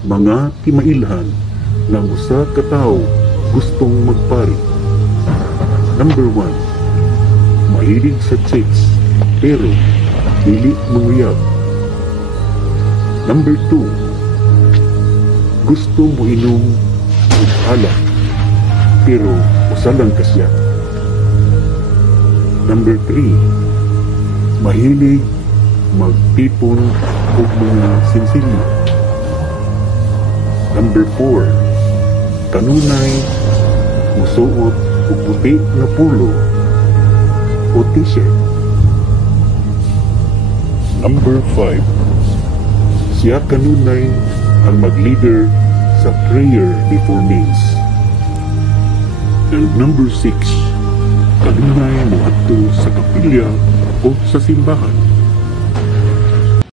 mga timailhan ng usa ka tawo gustong magpari. Number 1, mahilig sa chicks pero dili manguyab. Number 2, gusto mo inom og alak pero usa lang ka siya. Number 3, mahilig magtipon og mga sinsilyo. Number 4, kanunay musuot og puti na polo o t-shirt. Number 5, siya kanunay ang mag-leader sa prayer before meals. And number 6, kanunay moadto sa kapilya o sa simbahan.